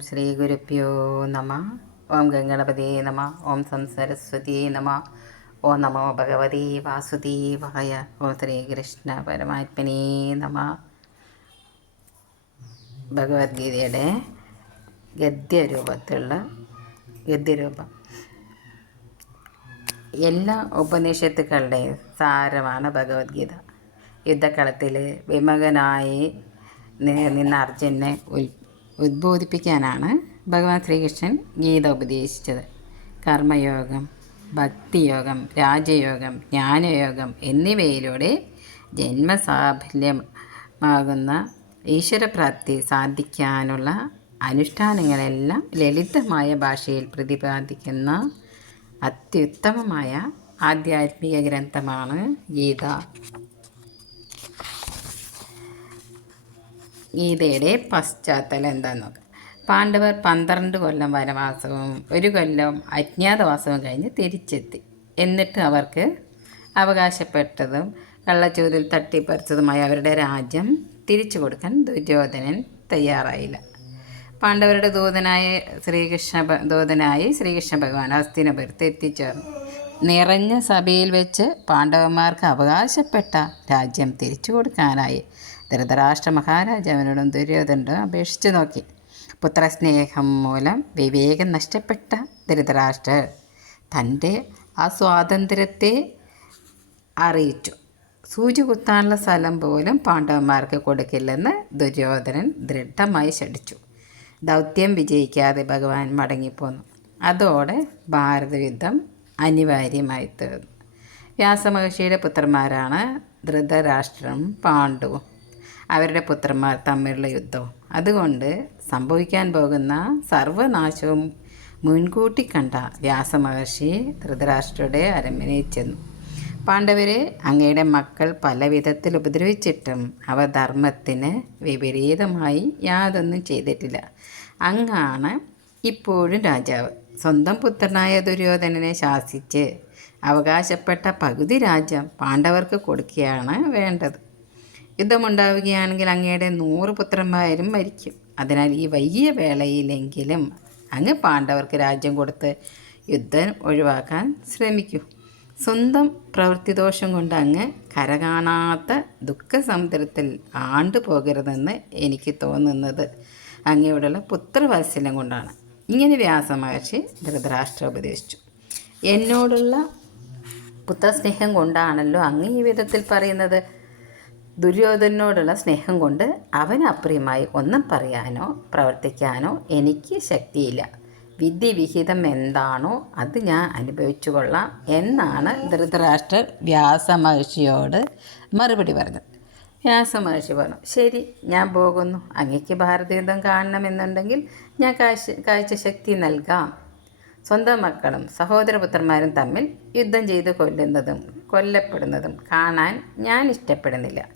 ശ്രീ ഗുരുപ്യോ നമ. ഓം ഗംഗണപതി നമ. ഓം സംസരസ്വതി നമ. ഓം നമോ ഭഗവതി വാസുദേവായ. ഓം ശ്രീകൃഷ്ണ പരമാത്മനേ നമ. ഭഗവത്ഗീതയുടെ ഗദ്യരൂപത്തിലുള്ള ഗദ്യരൂപം. എല്ലാ ഉപനിഷത്തുക്കളുടെയും സാരമാണ് ഭഗവത്ഗീത. യുദ്ധക്കളത്തിൽ വിമകനായി നിന്ന അർജുനെ ഉൽ ഉദ്ബോധിപ്പിക്കാനാണ് ഭഗവാൻ ശ്രീകൃഷ്ണൻ ഗീത ഉപദേശിച്ചത്. കർമ്മയോഗം ഭക്തിയോഗം രാജയോഗം ജ്ഞാനയോഗം എന്നിവയിലൂടെ ജന്മസാഫല്യമാകുന്ന ഈശ്വരപ്രാപ്തി സാധിക്കാനുള്ള അനുഷ്ഠാനങ്ങളെല്ലാം ലളിതമായ ഭാഷയിൽ പ്രതിപാദിക്കുന്ന അത്യുത്തമമായ ആധ്യാത്മിക ഗ്രന്ഥമാണ് ഗീത. ഗീതയുടെ പശ്ചാത്തലം എന്താന്ന് നോക്കാം പാണ്ഡവർ പന്ത്രണ്ട് കൊല്ലം വനവാസവും ഒരു കൊല്ലം അജ്ഞാതവാസവും കഴിഞ്ഞ് തിരിച്ചെത്തി. എന്നിട്ട് അവർക്ക് അവകാശപ്പെട്ടതും കള്ളച്ചൂതിൽ തട്ടിപ്പറിച്ചതുമായ അവരുടെ രാജ്യം തിരിച്ചു കൊടുക്കാൻ ദുര്യോധനൻ തയ്യാറായില്ല. പാണ്ഡവരുടെ ദൂതനായ ശ്രീകൃഷ്ണ ദൂതനായി ശ്രീകൃഷ്ണ ഭഗവാൻ ഹസ്തിനപുരത്ത് എത്തിച്ചേർന്നു. നിറഞ്ഞ സഭയിൽ വെച്ച് പാണ്ഡവന്മാർക്ക് അവകാശപ്പെട്ട രാജ്യം തിരിച്ചു കൊടുക്കാനായി ധൃതരാഷ്ട്ര മഹാരാജാവിനോടും ദുര്യോധനോടും അപേക്ഷിച്ചു നോക്കി. പുത്രസ്നേഹം മൂലം വിവേകം നഷ്ടപ്പെട്ട ധൃതരാഷ്ട്രർ തന്റെ ആ സ്വാതന്ത്ര്യത്തെ അറിയിച്ചു. സൂചി കുത്താനുള്ള സ്ഥലം പോലും പാണ്ഡവന്മാർക്ക് കൊടുക്കില്ലെന്ന് ദുര്യോധനൻ ദൃഢമായി ശഠിച്ചു. ദൗത്യം വിജയിക്കാതെ ഭഗവാൻ മടങ്ങിപ്പോന്നു. അതോടെ ഭാരതയുദ്ധം അനിവാര്യമായി തീർന്നു. വ്യാസമഹർഷിയുടെ പുത്രന്മാരാണ് ധൃതരാഷ്ട്രം പാണ്ഡവും അവരുടെ പുത്രന്മാർ തമ്മിലുള്ള യുദ്ധവും അതുകൊണ്ട് സംഭവിക്കാൻ പോകുന്ന സർവനാശവും മുൻകൂട്ടി കണ്ട വ്യാസമഹർഷി ധൃതരാഷ്ട്രയുടെ അരമനയിൽ ചെന്നു. പാണ്ഡവരെ അങ്ങയുടെ മക്കൾ പല വിധത്തിൽ ഉപദ്രവിച്ചിട്ടും അവ ധർമ്മത്തിന് വിപരീതമായി യാതൊന്നും ചെയ്തിട്ടില്ല. അങ്ങാണ് ഇപ്പോഴും രാജാവ്. സ്വന്തം പുത്രനായ ദുര്യോധനനെ ശാസിച്ച് അവകാശപ്പെട്ട പകുതി രാജ്യം പാണ്ഡവർക്ക് കൊടുക്കുകയാണ് വേണ്ടത്. യുദ്ധമുണ്ടാവുകയാണെങ്കിൽ അങ്ങയുടെ നൂറ് പുത്രന്മാരും മരിക്കും. അതിനാൽ ഈ വലിയ വേളയിലെങ്കിലും അങ്ങ് പാണ്ഡവർക്ക് രാജ്യം കൊടുത്ത് യുദ്ധം ഒഴിവാക്കാൻ ശ്രമിക്കൂ. സ്വന്തം പ്രവൃത്തിദോഷം കൊണ്ട് അങ്ങ് കരകാണാത്ത ദുഃഖസമുദ്രത്തിൽ ആണ്ടു പോകരുതെന്ന് എനിക്ക് തോന്നുന്നത് അങ്ങയോടുള്ള പുത്രവാത്സല്യം കൊണ്ടാണ്. ഇങ്ങനെ വ്യാസമഹർഷി ധൃതരാഷ്ട്ര ഉപദേശിച്ചു എന്നോടുള്ള പുത്രസ്നേഹം കൊണ്ടാണല്ലോ അങ്ങ് ഈ വിധത്തിൽ പറയുന്നത്. ദുര്യോധനോടുള്ള സ്നേഹം കൊണ്ട് അവന് അപ്രിയമായി ഒന്നും പറയാനോ പ്രവർത്തിക്കാനോ എനിക്ക് ശക്തിയില്ല. വിധിവിഹിതം എന്താണോ അത് ഞാൻ അനുഭവിച്ചു കൊള്ളാം എന്നാണ് ധൃതരാഷ്ട്രർ വ്യാസമഹർഷിയോട് മറുപടി പറഞ്ഞത്. വ്യാസമഹർഷി പറഞ്ഞു ശരി ഞാൻ പോകുന്നു. അങ്ങേക്ക് ഭാരതീയുദ്ധം കാണണമെന്നുണ്ടെങ്കിൽ ഞാൻ കാഴ്ച ശക്തി നൽകാം. സ്വന്തം മക്കളും സഹോദരപുത്രന്മാരും തമ്മിൽ യുദ്ധം ചെയ്ത് കൊല്ലുന്നതും കൊല്ലപ്പെടുന്നതും കാണാൻ ഞാൻ ഇഷ്ടപ്പെടുന്നില്ല.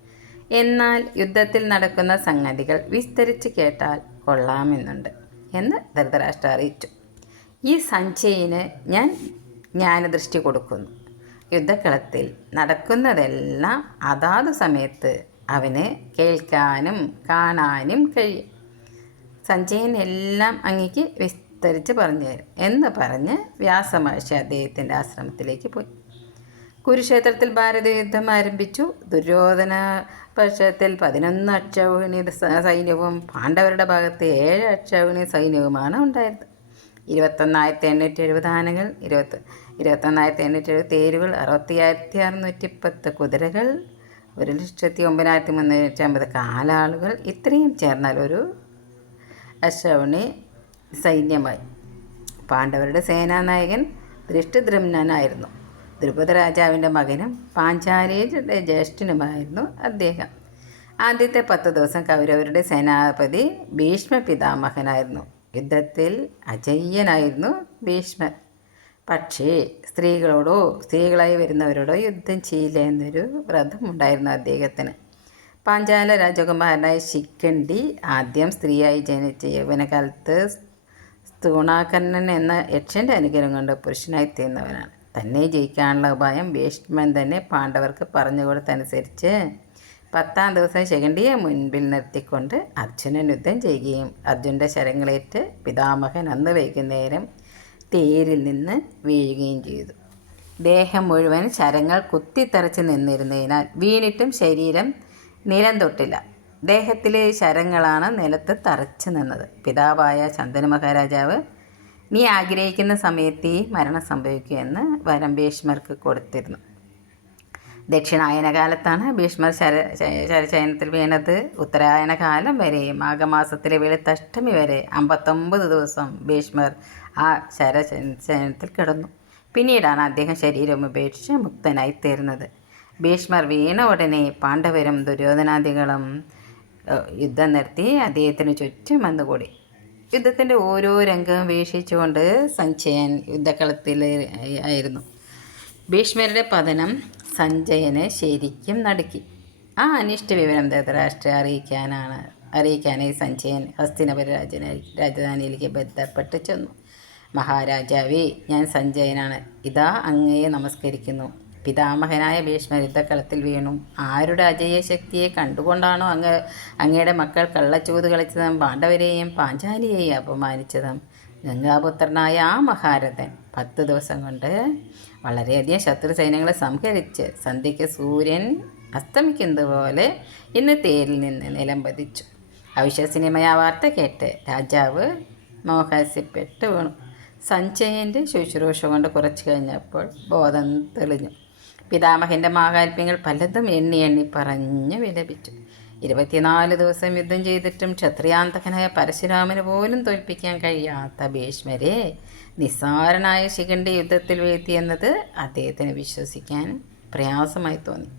എന്നാൽ യുദ്ധത്തിൽ നടക്കുന്ന സംഗതികൾ വിസ്തരിച്ച് കേട്ടാൽ കൊള്ളാമെന്നുണ്ട് എന്ന് ധൃതരാഷ്ട്ര അറിയിച്ചു. ഈ സഞ്ജയിന് ഞാൻ ജ്ഞാനദൃഷ്ടി കൊടുക്കുന്നു. യുദ്ധക്കളത്തിൽ നടക്കുന്നതെല്ലാം അതാത് സമയത്ത് അവന് കേൾക്കാനും കാണാനും കഴിയും. സഞ്ജയൻ എല്ലാം അങ്ങേക്ക് വിസ്തരിച്ച് പറഞ്ഞു തരും എന്ന് പറഞ്ഞ് വ്യാസമഹർഷി അദ്ദേഹത്തിന്റെ ആശ്രമത്തിലേക്ക് പോയി. കുരുക്ഷേത്രത്തിൽ ഭാരതയുദ്ധം ആരംഭിച്ചു. ദുര്യോധന പക്ഷത്തിൽ പതിനൊന്ന് അക്ഷൗഹിണി സൈന്യവും പാണ്ഡവരുടെ ഭാഗത്ത് ഏഴ് അക്ഷൗഹിണി സൈന്യവുമാണ് ഉണ്ടായത്. ഇരുപത്തൊന്നായിരത്തി എണ്ണൂറ്റി എഴുപത് ആനകൾ ഇരുപത്തി ഇരുപത്തൊന്നായിരത്തി എണ്ണൂറ്റി എഴുപത് തേരുകൾ അറുപത്തിയായിരത്തി അറുന്നൂറ്റി പത്ത് കുതിരകൾ ഒരു ലക്ഷത്തി ഒമ്പതിനായിരത്തി മുന്നൂറ്റി അമ്പത് കാലാളുകൾ ഇത്രയും ചേർന്നാൽ ഒരു അശ്വണി സൈന്യമായി. പാണ്ഡവരുടെ സേനാനായകൻ ദൃഷ്ടദ്രമ്നായിരുന്നു ദ്രുപദ രാജാവിന്റെ മകനും പാഞ്ചാലിയുടെ ജ്യേഷ്ഠനുമായിരുന്നു അദ്ദേഹം. ആദ്യത്തെ പത്ത് ദിവസം കൗരവരുടെ സേനാപതി ഭീഷ്മ പിതാമഹനായിരുന്നു. യുദ്ധത്തിൽ അജയ്യനായിരുന്നു ഭീഷ്മൻ. പക്ഷേ സ്ത്രീകളോടോ സ്ത്രീകളായി വരുന്നവരോടോ യുദ്ധം ചെയ്യില്ല എന്നൊരു വ്രതമുണ്ടായിരുന്നു അദ്ദേഹത്തിന്. പാഞ്ചാല രാജകുമാരനായ ശിഖണ്ഡി ആദ്യം സ്ത്രീയായി ജനിച്ച യൗവനകാലത്ത് സ്തൂണാകർണൻ എന്ന യക്ഷന്റെ അനുഗ്രഹം കൊണ്ട് പുരുഷനായി തീർന്നവനാണ്. തന്നെ ജയിക്കാനുള്ള ഉപായം ഭീഷ്മൻ തന്നെ പാണ്ഡവർക്ക് പറഞ്ഞു കൊടുത്തനുസരിച്ച് പത്താം ദിവസം ശകണ്ടിയെ മുൻപിൽ നിർത്തിക്കൊണ്ട് അർജുനൻ യുദ്ധം ചെയ്യുകയും അർജുന്റെ ശരങ്ങളേറ്റ് പിതാമഹൻ അന്ന് വൈകുന്നേരം തേരിൽ നിന്ന് വീഴുകയും ചെയ്തു. ദേഹം മുഴുവൻ ശരങ്ങൾ കുത്തിത്തറച്ച് നിന്നിരുന്നതിനാൽ വീണിട്ടും ശരീരം നിലം തൊട്ടില്ല. ദേഹത്തിലെ ശരങ്ങളാണ് നിലത്ത് തറച്ചു നിന്നത്. പിതാവായ ചന്ദന മഹാരാജാവ് നീ ആഗ്രഹിക്കുന്ന സമയത്ത് ഈ മരണം സംഭവിക്കുമെന്ന് വരം ഭീഷ്മർക്ക് കൊടുത്തിരുന്നു. ദക്ഷിണായന കാലത്താണ് ഭീഷ്മർ ശര ശരചയനത്തിൽ വീണത്. ഉത്തരായന കാലം വരെ മാഘമാസത്തിലെ വെളുത്തഷ്ടമി വരെ അമ്പത്തൊമ്പത് ദിവസം ഭീഷ്മർ ആ ശരചയനത്തിൽ കിടന്നു. പിന്നീടാണ് അദ്ദേഹം ശരീരം ഉപേക്ഷിച്ച് മുക്തനായി തീർന്നത്. ഭീഷ്മർ വീണ ഉടനെ പാണ്ഡവരും ദുര്യോധനാദികളും യുദ്ധം നിർത്തി അദ്ദേഹത്തിന് ചുറ്റും വന്നുകൂടി. യുദ്ധത്തിന്റെ ഓരോ രംഗവും വീക്ഷിച്ചുകൊണ്ട് സഞ്ജയൻ യുദ്ധക്കളത്തിൽ ആയിരുന്നു. ഭീഷ്മരുടെ പതനം സഞ്ജയനെ ശരിക്കും നടുക്കി. ആ അനിഷ്ട വിവരം ധൃതരാഷ്ട്ര അറിയിക്കാനാണ് അറിയിക്കാനായി സഞ്ജയൻ ഹസ്തിനപുര രാജന രാജധാനിയിലേക്ക് ബന്ധപ്പെട്ട് ചെന്നു. മഹാരാജാവേ ഞാൻ സഞ്ജയനാണ്. ഇതാ അങ്ങയെ നമസ്കരിക്കുന്നു. പിതാമഹനായ ഭീഷ്മ യുദ്ധക്കളത്തിൽ വീണു. ആരുടെ അജയശക്തിയെ കണ്ടുകൊണ്ടാണോ അങ്ങ് അങ്ങയുടെ മക്കൾ കള്ളച്ചൂത് കളിച്ചതും പാണ്ഡവരെയും പാഞ്ചാലിയെയും അപമാനിച്ചതും? ഗംഗാപുത്രനായ ആ മഹാരഥൻ പത്ത് ദിവസം കൊണ്ട് വളരെയധികം ശത്രു സൈന്യങ്ങളെ സംഹരിച്ച് സന്ധ്യയ്ക്ക് സൂര്യൻ അസ്തമിക്കുന്നത് പോലെ ഇന്ന് തേരിൽ നിന്ന് നിലം പതിച്ചു. അവിശ്വസനീയമായ വാർത്ത കേട്ട് രാജാവ് മോഹാസ്യപ്പെട്ട് വീണു. സഞ്ജയന്റെ ശുശ്രൂഷ കൊണ്ട് കുറച്ച് കഴിഞ്ഞപ്പോൾ ബോധം തെളിഞ്ഞു. പിതാമഹന്റെ മാഹാത്മ്യങ്ങൾ പലതും എണ്ണി എണ്ണി പറഞ്ഞു വിലപിച്ചു. ഇരുപത്തിനാല് ദിവസം യുദ്ധം ചെയ്തിട്ടും ക്ഷത്രിയാന്തകനായ പരശുരാമന് പോലും തോൽപ്പിക്കാൻ കഴിയാത്ത ഭീഷ്മരെ നിസ്സാരനായ ശിഖണ്ഡി യുദ്ധത്തിൽ വീഴ്ത്തിയെന്നത് അദ്ദേഹത്തിന് വിശ്വസിക്കാൻ പ്രയാസമായി തോന്നി.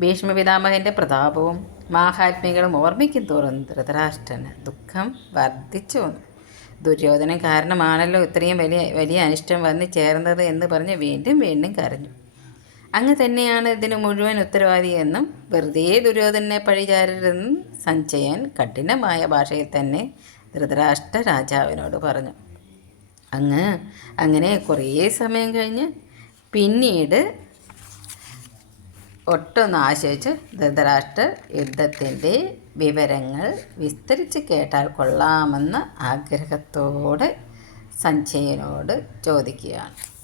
ഭീഷ്മ പിതാമഹന്റെ പ്രതാപവും മാഹാത്മ്യങ്ങളും ഓർമ്മിക്കും തോറും ധൃതരാഷ്ട്രന് ദുഃഖം വർദ്ധിച്ചു വന്നു. ദുര്യോധനം കാരണമാണല്ലോ ഇത്രയും വലിയ വലിയ അനിഷ്ടം വന്നു ചേർന്നത് എന്ന് പറഞ്ഞ് വീണ്ടും വീണ്ടും കരഞ്ഞു. അങ്ങ് തന്നെയാണ് ഇതിന് മുഴുവൻ ഉത്തരവാദിയെന്നും വെറുതെ ദുര്യോധനെ പഴിചാരരുതെന്നും സഞ്ജയൻ കഠിനമായ ഭാഷയിൽ തന്നെ ധൃതരാഷ്ട്ര രാജാവിനോട് പറഞ്ഞു. അങ്ങ് അങ്ങനെ കുറേ സമയം കഴിഞ്ഞ് പിന്നീട് ഒട്ടൊന്ന് ആശയിച്ച് ധൃതരാഷ്ട്ര യുദ്ധത്തിന്റെ വിവരങ്ങൾ വിസ്തരിച്ച് കേട്ടാൽ കൊള്ളാമെന്ന ആഗ്രഹത്തോടെ സഞ്ജയനോട് ചോദിക്കുകയാണ്.